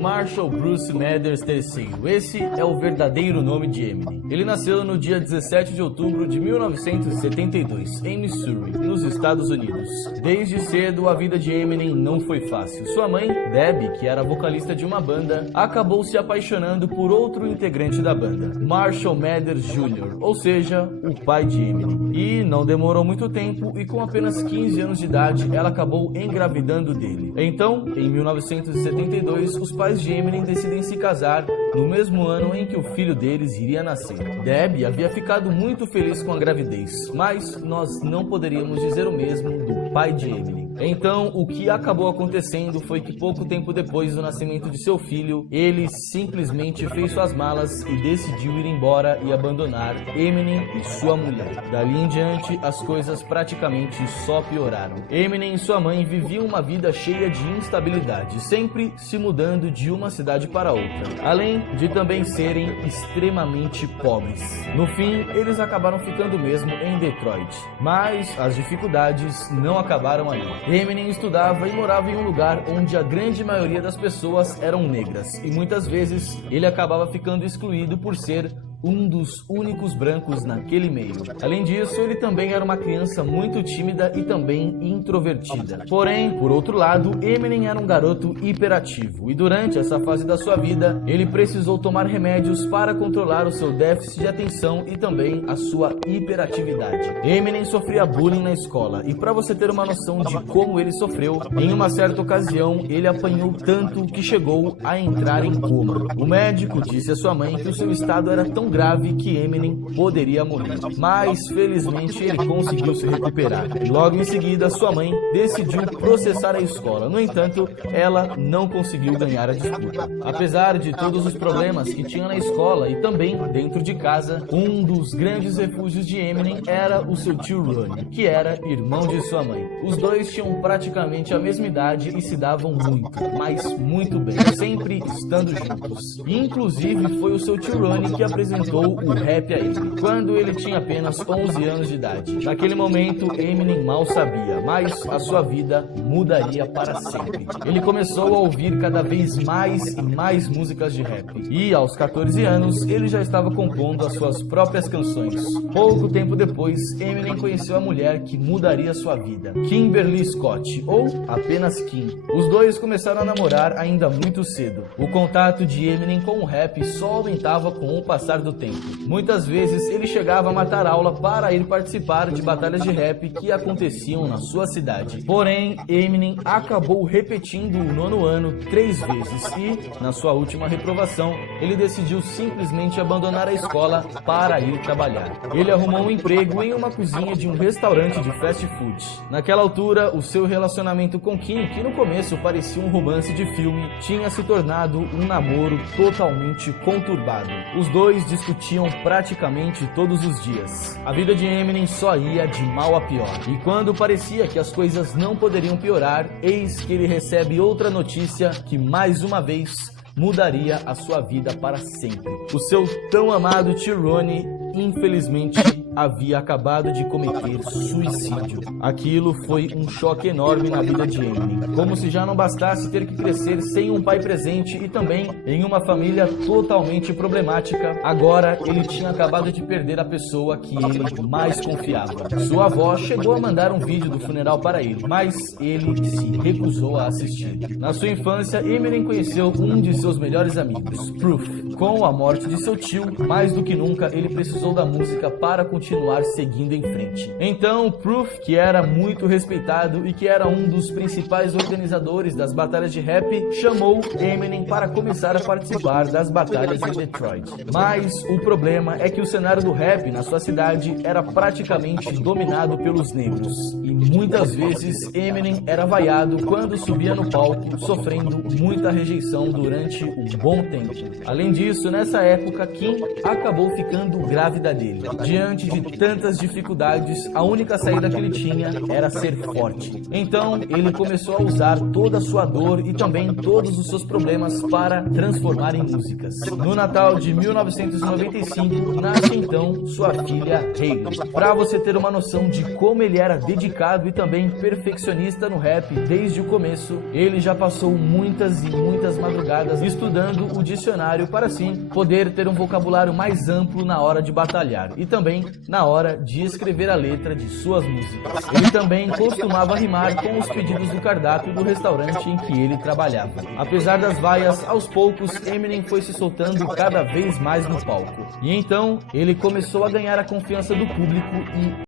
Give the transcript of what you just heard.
Marshall Bruce Mathers III. Esse é o verdadeiro nome de Eminem. Ele nasceu no dia 17 de outubro de 1972, em Missouri, nos Estados Unidos. Desde cedo, a vida de Eminem não foi fácil. Sua mãe, Debbie, que era vocalista de uma banda, acabou se apaixonando por outro integrante da banda, Marshall Mathers Jr., ou seja, o pai de Eminem. E não demorou muito tempo e com apenas 15 anos de idade, ela acabou engravidando dele. Então, em 1972, os pais de Eminem decidem se casar no mesmo ano em que o filho deles iria nascer. Debbie havia ficado muito feliz com a gravidez, mas nós não poderíamos dizer o mesmo do pai de Eminem. Então, o que acabou acontecendo foi que pouco tempo depois do nascimento de seu filho, ele simplesmente fez suas malas e decidiu ir embora e abandonar Eminem e sua mulher. Dali em diante, as coisas praticamente só pioraram. Eminem e sua mãe viviam uma vida cheia de instabilidade, sempre se mudando de uma cidade para outra, além de também serem extremamente pobres. No fim, eles acabaram ficando mesmo em Detroit, mas as dificuldades não acabaram aí. Eminem estudava e morava em um lugar onde a grande maioria das pessoas eram negras, e muitas vezes ele acabava ficando excluído por ser um dos únicos brancos naquele meio. Além disso, ele também era uma criança muito tímida e também introvertida. Porém, por outro lado, Eminem era um garoto hiperativo e durante essa fase da sua vida, ele precisou tomar remédios para controlar o seu déficit de atenção e também a sua hiperatividade. Eminem sofria bullying na escola e para você ter uma noção de como ele sofreu, em uma certa ocasião, ele apanhou tanto que chegou a entrar em coma. O médico disse à sua mãe que o seu estado era tão grave que Eminem poderia morrer, mas felizmente ele conseguiu se recuperar. E logo em seguida, sua mãe decidiu processar a escola. No entanto, ela não conseguiu ganhar a disputa. Apesar de todos os problemas que tinha na escola e também dentro de casa, um dos grandes refúgios de Eminem era o seu tio Ronnie, que era irmão de sua mãe. Os dois tinham praticamente a mesma idade e se davam muito, mas muito bem, sempre estando juntos. E, inclusive, foi o seu tio Ronnie que apresentou o rap a ele, quando ele tinha apenas 11 anos de idade. Naquele momento, Eminem mal sabia, mas a sua vida mudaria para sempre. Ele começou a ouvir cada vez mais e mais músicas de rap, e aos 14 anos, ele já estava compondo as suas próprias canções. Pouco tempo depois, Eminem conheceu a mulher que mudaria sua vida, Kimberly Scott, ou apenas Kim. Os dois começaram a namorar ainda muito cedo. O contato de Eminem com o rap só aumentava com o passar do tempo. Muitas vezes ele chegava a matar aula para ir participar de batalhas de rap que aconteciam na sua cidade. Porém, Eminem acabou repetindo o 9º ano 3 vezes e, na sua última reprovação, ele decidiu simplesmente abandonar a escola para ir trabalhar. Ele arrumou um emprego em uma cozinha de um restaurante de fast food. Naquela altura, o seu relacionamento com Kim, que no começo parecia um romance de filme, tinha se tornado um namoro totalmente conturbado. Os dois discutiam praticamente todos os dias. A vida de Eminem só ia de mal a pior. E quando parecia que as coisas não poderiam piorar, eis que ele recebe outra notícia que mais uma vez mudaria a sua vida para sempre. O seu tão amado tio Ronnie, infelizmente, havia acabado de cometer suicídio. Aquilo foi um choque enorme na vida de Eminem. Como se já não bastasse ter que crescer sem um pai presente e também em uma família totalmente problemática, agora ele tinha acabado de perder a pessoa que ele mais confiava. Sua avó chegou a mandar um vídeo do funeral para ele, mas ele se recusou a assistir. Na sua infância, Eminem conheceu um de seus melhores amigos, Proof. Com a morte de seu tio, mais do que nunca, ele precisou da música para continuar seguindo em frente. Então, Proof, que era muito respeitado e que era um dos principais organizadores das batalhas de rap, chamou Eminem para começar a participar das batalhas em Detroit. Mas o problema é que o cenário do rap na sua cidade era praticamente dominado pelos negros. E muitas vezes Eminem era vaiado quando subia no palco, sofrendo muita rejeição durante um bom tempo. Além disso, nessa época, Kim acabou ficando grávida vida dele. Diante de tantas dificuldades, a única saída que ele tinha era ser forte. Então, ele começou a usar toda a sua dor e também todos os seus problemas para transformar em músicas. No Natal de 1995, nasce então sua filha Hayley. Para você ter uma noção de como ele era dedicado e também perfeccionista no rap desde o começo, ele já passou muitas e muitas madrugadas estudando o dicionário para assim poder ter um vocabulário mais amplo na hora de batalhar e também na hora de escrever a letra de suas músicas. Ele também costumava rimar com os pedidos do cardápio do restaurante em que ele trabalhava. Apesar das vaias, aos poucos Eminem foi se soltando cada vez mais no palco. E então ele começou a ganhar a confiança do público e